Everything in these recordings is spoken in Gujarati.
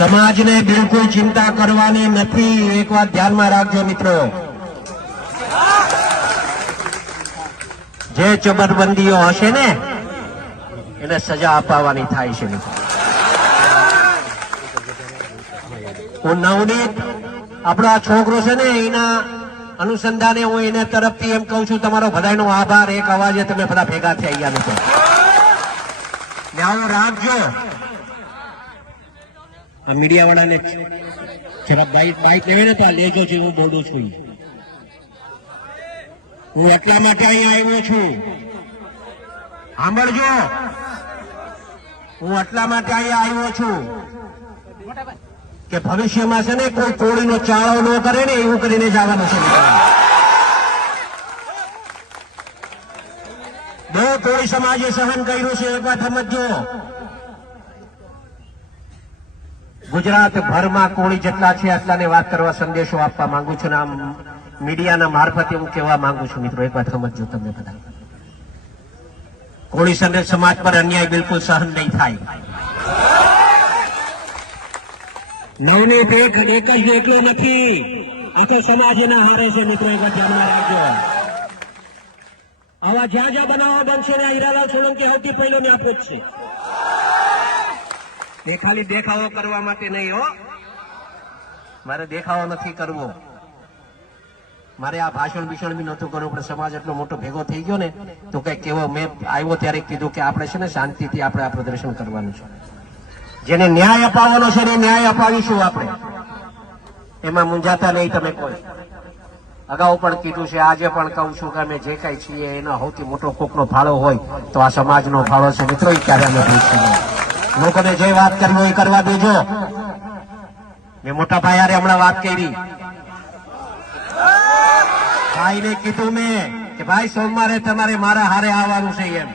સમાજને બિલકુલ ચિંતા કરવાની નથી. એક વાત ધ્યાનમાં રાખજો મિત્રો, જે ચબરબંધીઓ હશે ને એને સજા અપાવવાની થાય છે મિત્રો. હું નવનીત આપણો આ છોકરો છે ને એના અનુસંધાને હું એને તરફથી એમ કહું છું, તમારો બધાનો આભાર. એક અવાજે તમે બધા ભેગા થઈ ગયા મિત્રો. ને આવું રાખજો. મીડિયા વાળાને જરા બાઈક લેવે ને તો આ લેજો છે, હું બોલું છું. હું એટલા માટે અહીંયા આવ્યો છું, સાંભળજો. હું એટલા માટે અહીંયા આવ્યો છું કે ભવિષ્યમાં છે ને કોઈ કોળીનો ચાળો ન કરે ને એવું કરીને જવાનું છે. બહુ કોળી સમાજે સહન કર્યું છે, એક વાત સમજો. ગુજરાત ભરમાં કોળી જેટલા છે આટલાને વાત કરવા સંદેશો આપવા માંગુ છું. આમ મીડિયાના મારફતે હું કહેવા માંગુ છું મિત્રો, એક વાત સમજો તમે બધા. કોળી સમાજ પર અન્યાય બિલકુલ સહન નહીં થાય. નવની પેટ એક જ એકલો નથી, આખો સમાજ એના હારે છે મિત્રો. એક વાત ધ્યાનમાં રાખજો. આવા જ્યાં જ્યાં બનાવો બનશે ને હીરાલાલ સોલંકી સૌથી પહેલો ને આપો જ છે. એ ખાલી દેખાવો કરવા માટે નહીં હો, મારે દેખાવો નથી કરવો. મારે આ ભાષણ ભીષણ બી નહોતું કરવું, પણ સમાજ એટલો મોટો ભેગો થઈ ગયો ને તો કઈક કેવો. મેં આવ્યો ત્યારે કીધું કે આપણે છે ને શાંતિથી આપણે આ પ્રદર્શન કરવાનું છે. જેને ન્યાય અપાવવાનો છે એને ન્યાય અપાવીશું આપણે, એમાં મૂંઝાતા નહીં તમે કોઈ. અગાઉ પણ કીધું છે, આજે પણ કહું છું કે અમે જે કઈ છીએ એનો સૌથી મોટો કોકનો ફાળો હોય તો આ સમાજનો ફાળો છે મિત્રો. એ ક્યારે અમે ભૂલશું. લોકોને જે વાત કરવી હોય એ કરવા દેજો. મેં મોટા ભાઈ હારે હમણાં વાત કરી, ભાઈને કીધું મેં કે ભાઈ સોમવારે તમારે મારા હારે આવવાનું છે. એમ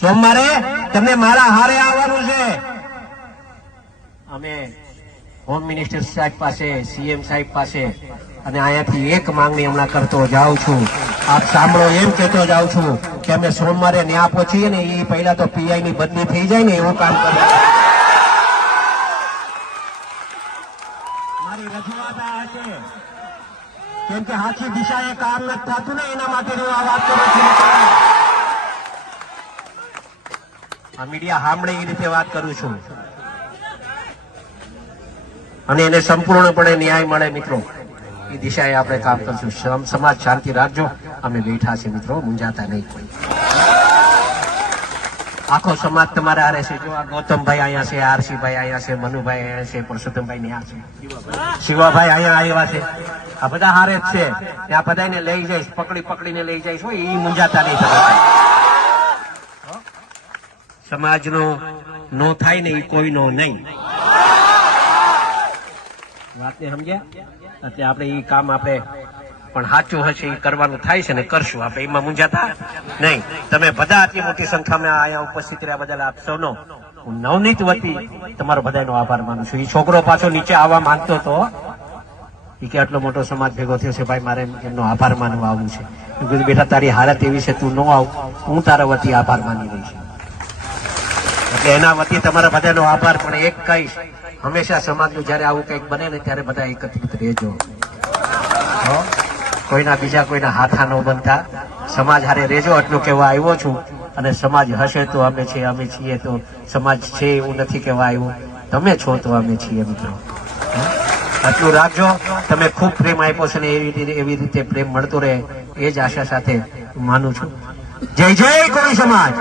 સોમવારે તમને મારા હારે આવવાનું છે. અમે હોમ મિનિસ્ટર સાહેબ પાસે, સીએમ સાહેબ પાસે અને અહીંયાથી એક માંગણી હમણાં કરતો જાઉં છું. આપ સાંભળો, એમ કહેતો જાઉં છું કે અમે સોમવારે ન્યા પહોંચીએ ને એ પહેલા તો પીઆઈ ની બદલી થઈ જાય ને એવું કામ કરીએ. મારી રજૂઆત આ હશે, કેમ કે સાચી દિશાએ કામ નથી થતું ને એના માટે હું આ વાત કરું છું. આ મીડિયા સાંભળે એ રીતે વાત કરું છું અને એને સંપૂર્ણપણે ન્યાય મળે મિત્રો એ દિશાએ આપણે કામ કરશું. સમાજ શાંતિ રાખજો, અમે બેઠા છે મિત્રો, મૂંઝાતા નહીં કોઈ. આખો સમાજ તમારે હારે છે. જો આ ગૌતમભાઈ અહીંયા છે, આરસીભાઈ અહીંયા છે, મનુભાઈ અહીંયા છે, પરસોત્તમભાઈ ત્યાં છે, શિવાભાઈ અહીંયા આવ્યા છે. આ બધા હારે જ છે. આ બધાને લઈ જઈશ, પકડીને લઈ જઈશ. એ મૂંઝાતા નહીં થતા. સમાજનો નો થાય ને એ કોઈનો નહીં. વાતને સમજ્યા? એટલે આપણે એ કામ આપણે પણ સાચું હશે એ કરવાનું થાય છે ને કરશું આપણે, એમાં મૂંઝાતા નહીં. તમે બધા આટલી મોટી સંખ્યામાં અહીંયા ઉપસ્થિત રહ્યા બદલ આપ સૌનો હું નવનીત વતી તમારો બધાનો આભાર માનું છું. એ છોકરો પાછો નીચે આવવા માંગતો હતો, એ કે આટલો મોટો સમાજ ભેગો થયો છે ભાઈ, મારે એમનો આભાર માનવા આવવું છે. બેટા તારી હાલત એવી છે, તું ન આવ, હું તારા વતી આભાર માની રહીશ. એટલે એના વતી તમારા બધાનો આભાર. પણ એક કહીશ, હંમેશા સમાજનું જયારે આવું કંઈક બને ને ત્યારે બધા એકત્રિત રહેજો. કોઈના બીજા કોઈના હાથા ન બનતા, સમાજ હારે રહેજો. આટલું કહેવા આવ્યો છું. અને સમાજ હશે તો અમે છીએ, અમે છીએ તો સમાજ છે એવું નથી કહેવા આવ્યું. તમે છો તો અમે છીએ મિત્રો. આટલું રાખજો. તમે ખૂબ પ્રેમ આપ્યો છે ને એવી રીતે પ્રેમ મળતો રહે એ જ આશા સાથે માનું છું. જય જય કોળી સમાજ.